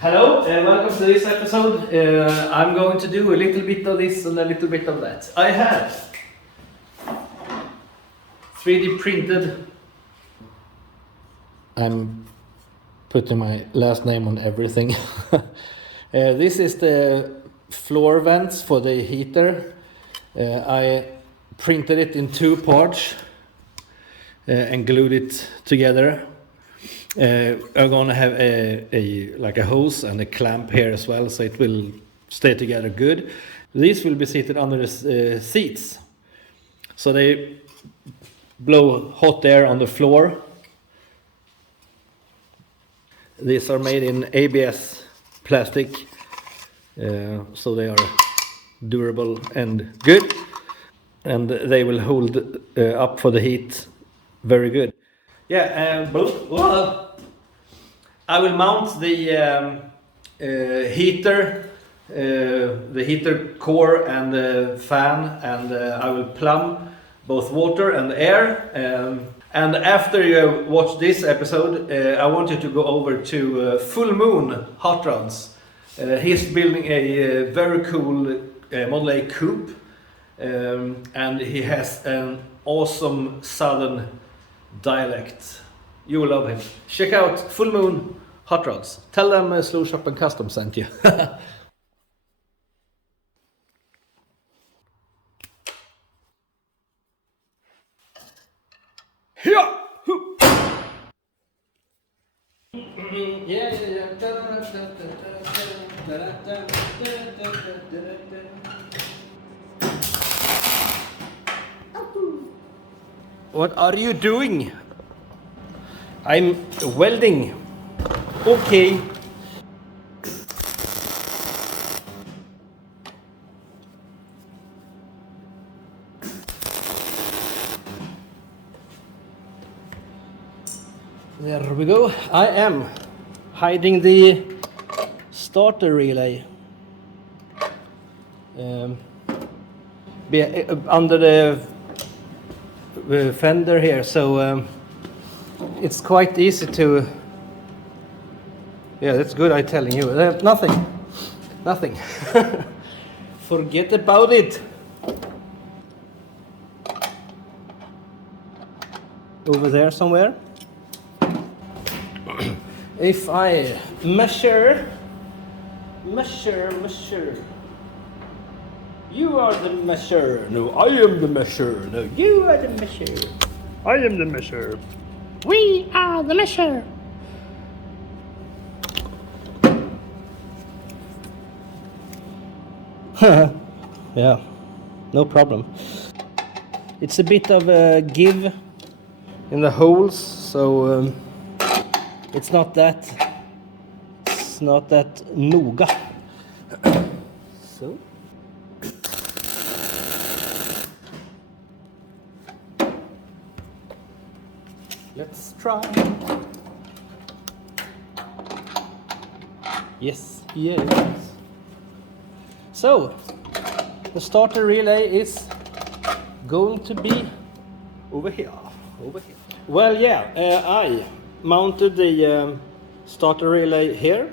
Hello, welcome to this episode. I'm going to do a little bit of this and a little bit of that. I have 3D printed. I'm putting my last name on everything. This is the floor vents for the heater. I printed it in 2 parts and glued it together. I'm gonna have a hose and a clamp here as well, so it will stay together good. These will be seated under the seats, so they blow hot air on the floor. These are made in ABS plastic, so they are durable and good, and they will hold up for the heat very good. Yeah, I will mount the heater core and the fan, and I will plumb both water and air. And after you watch this episode, I want you to go over to Full Moon Hot Rods. He's building a very cool Model A coupe, and he has an awesome southern dialect. You will love him. Check out Full Moon Hot Rods. Tell them Slow Shop and Custom sent you. What are you doing? I'm welding. Okay. There we go. I am hiding the starter relay under the fender here, so it's quite easy to. Yeah, that's good. I'm telling you, nothing. Forget about it. Over there somewhere. If I measure. You are the measure. No, I am the measure. No, you are the measure. I am the measure. We are the measure. Yeah, no problem. It's a bit of a give in the holes, so it's not that noga. So. Let's try. Yes. So, the starter relay is going to be over here. Well, yeah, I mounted the starter relay here.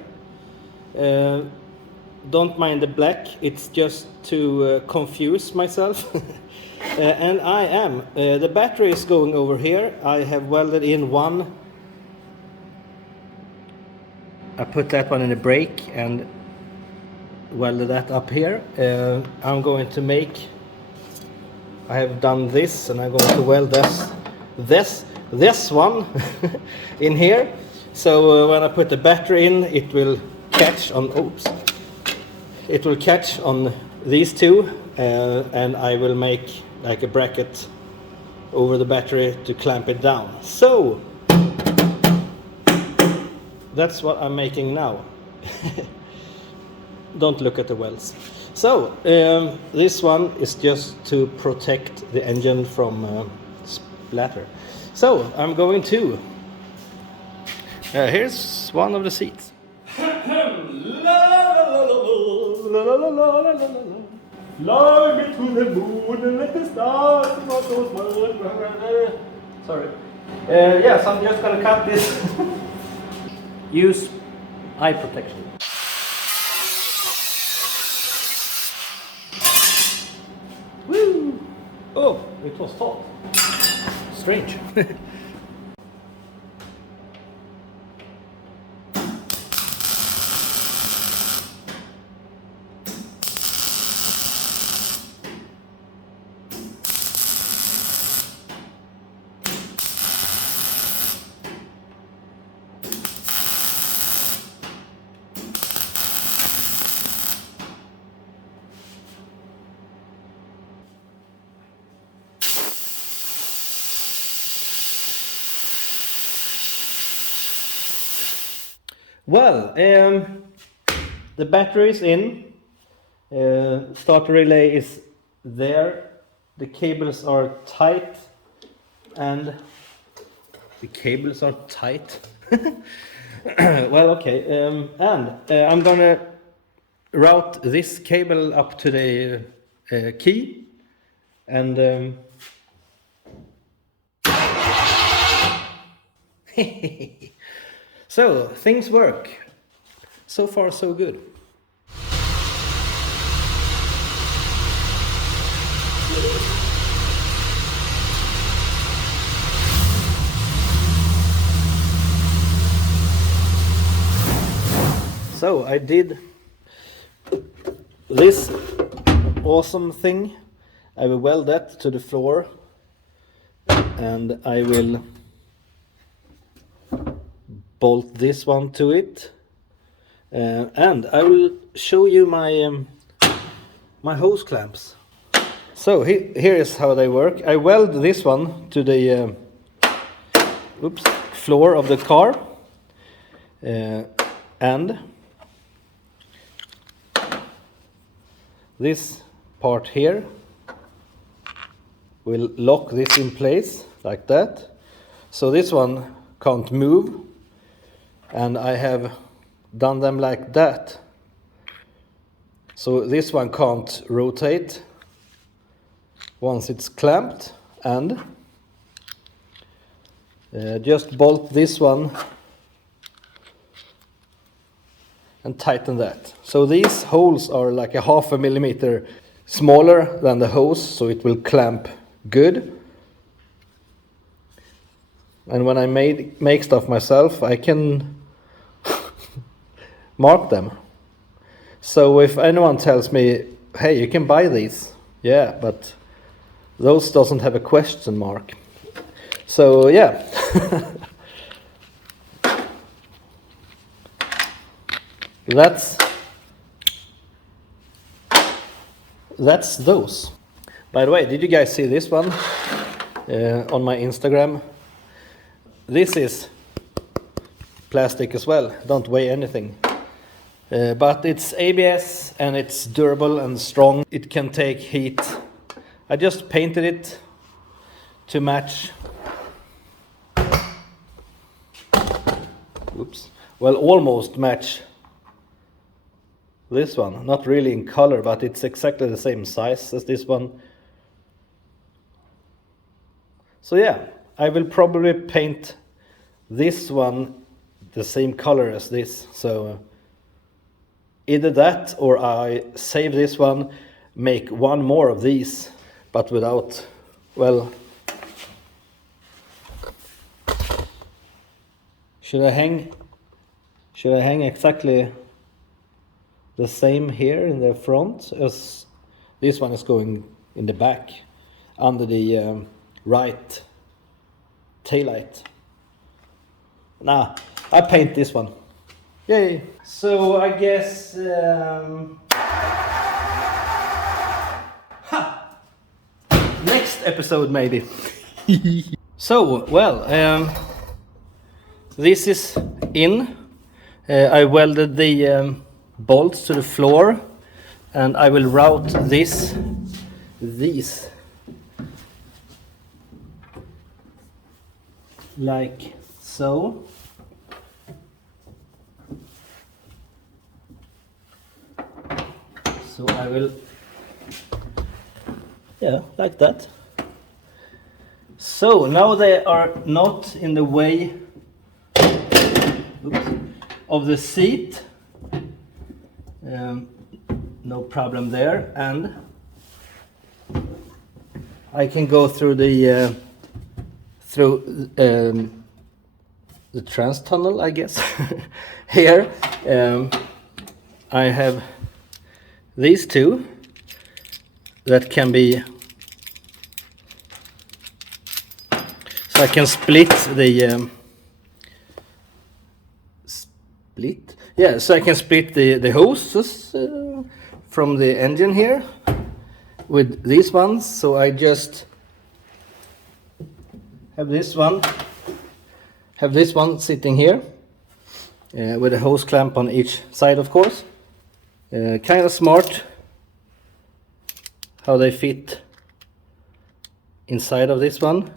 Don't mind the black, it's just to confuse myself. And the battery is going over here. I have welded in one. I put that one in a brake and welded that up here. I'm going to I have done this, and I'm going to weld this one in here. So when I put the battery in, it will catch on. It will catch on these two, and I will make like a bracket over the battery to clamp it down. So that's what I'm making now. Don't look at the welds. So this one is just to protect the engine from splatter. So I'm going to. Here's one of the seats. Fly me to the moon and let the stars not so small. Sorry. Yes, I'm just gonna cut this. Use eye protection. strange. Well, the battery is in, starter relay is there, the cables are tight, and the cables are tight. Well, okay, and I'm gonna route this cable up to the key, and so things work. So far, so good. So I did this awesome thing. I will weld that to the floor, and I will bolt this one to it, and I will show you my hose clamps. So here is how they work. I weld this one to the floor of the car, and this part here will lock this in place like that. So this one can't move, and I have done them like that. So this one can't rotate once it's clamped, and just bolt this one and tighten that. So these holes are like a 0.5 millimeter smaller than the hose, so it will clamp good. And when I make stuff myself, I can mark them. So if anyone tells me, hey, you can buy these, yeah, but those doesn't have a question mark. So yeah. That's those. By the way, did you guys see this one on my Instagram? This is plastic as well, don't weigh anything. But it's ABS and it's durable and strong. It can take heat. I just painted it to match. Oops. Well, almost match this one. Not really in color, but it's exactly the same size as this one. So yeah, I will probably paint this one the same color as this. So either that, or I save this one, make one more of these, but without, well, should I hang exactly the same here in the front as this one is going in the back under the right taillight? Nah, I paint this one. Yay! So I guess next episode maybe. So well, this is in. I welded the bolts to the floor, and I will route these like so. So I will, yeah, like that. So now they are not in the way of the seat. No problem there, and I can go through the through the trans tunnel, I guess. Here I have these two that can be, so I can split the so I can split the hoses from the engine here with these ones. So I just have this one sitting here with a hose clamp on each side, of course. Kind of smart how they fit inside of this one.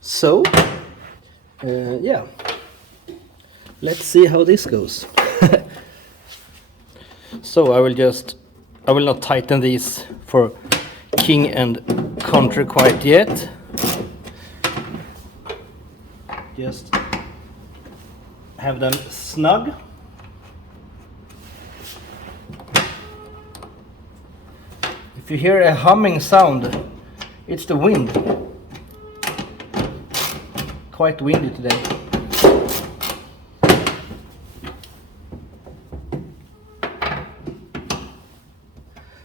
So yeah, let's see how this goes. So I will not tighten these for king and country quite yet. Just have them snug. If you hear a humming sound, it's the wind. Quite windy today.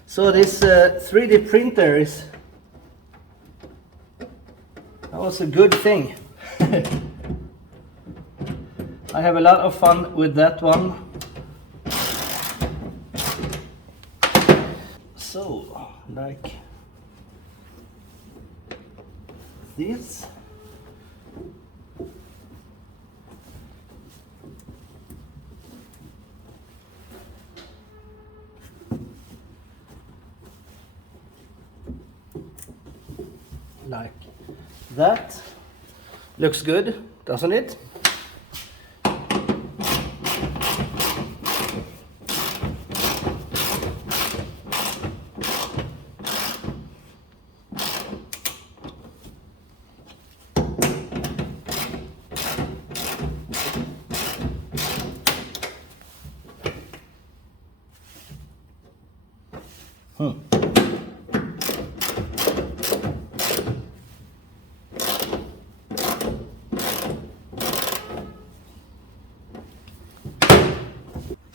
So this 3D printer that was a good thing. I have a lot of fun with that one. So, like this. Like that. Looks good, doesn't it?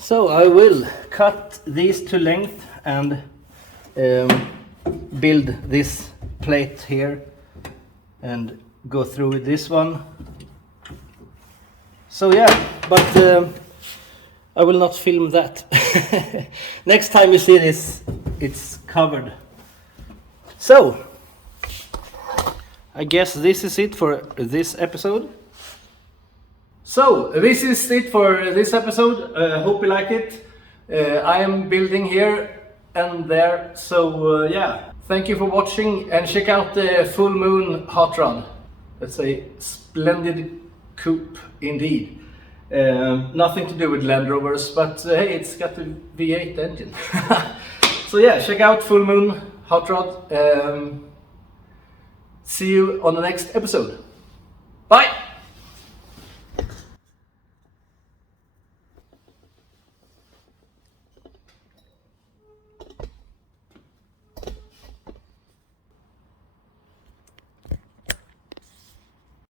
So I will cut these to length and build this plate here and go through with this one. So yeah, but I will not film that. Next time you see this, it's covered. So I guess this is it for this episode. So this is it for this episode. Hope you like it. I am building here and there. So yeah, thank you for watching and check out the Full Moon Hot Rod. That's a splendid coupe indeed. Nothing to do with Land Rovers, but hey, it's got a V8 engine. So yeah, check out Full Moon Hot Rod. See you on the next episode. Bye!